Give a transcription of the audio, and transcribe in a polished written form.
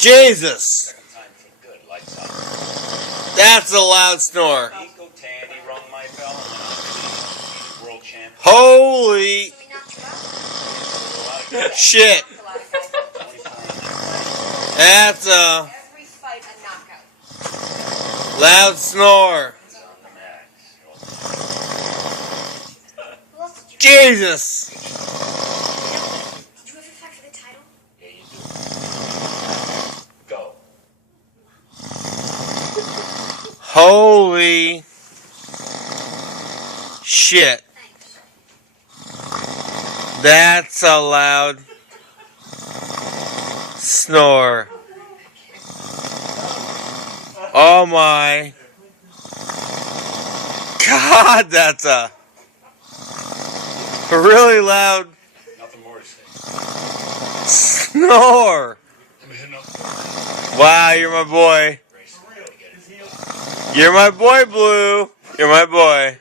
Jesus! Second time for good, lights out. That's a loud snore. Eco Tandy rung my bell, and then I'm world champ. Holy shit. That's a Every fight a knockout. loud snore. Who else did you Jesus! Did you ever fight for the title? Yeah, you do. Go. Holy shit. Thanks. That's a loud snore. Oh my God, that's a really loud Nothing more to say. snore. I'm hitting up. Wow, you're my boy. Race. You're my boy, Blue. You're my boy.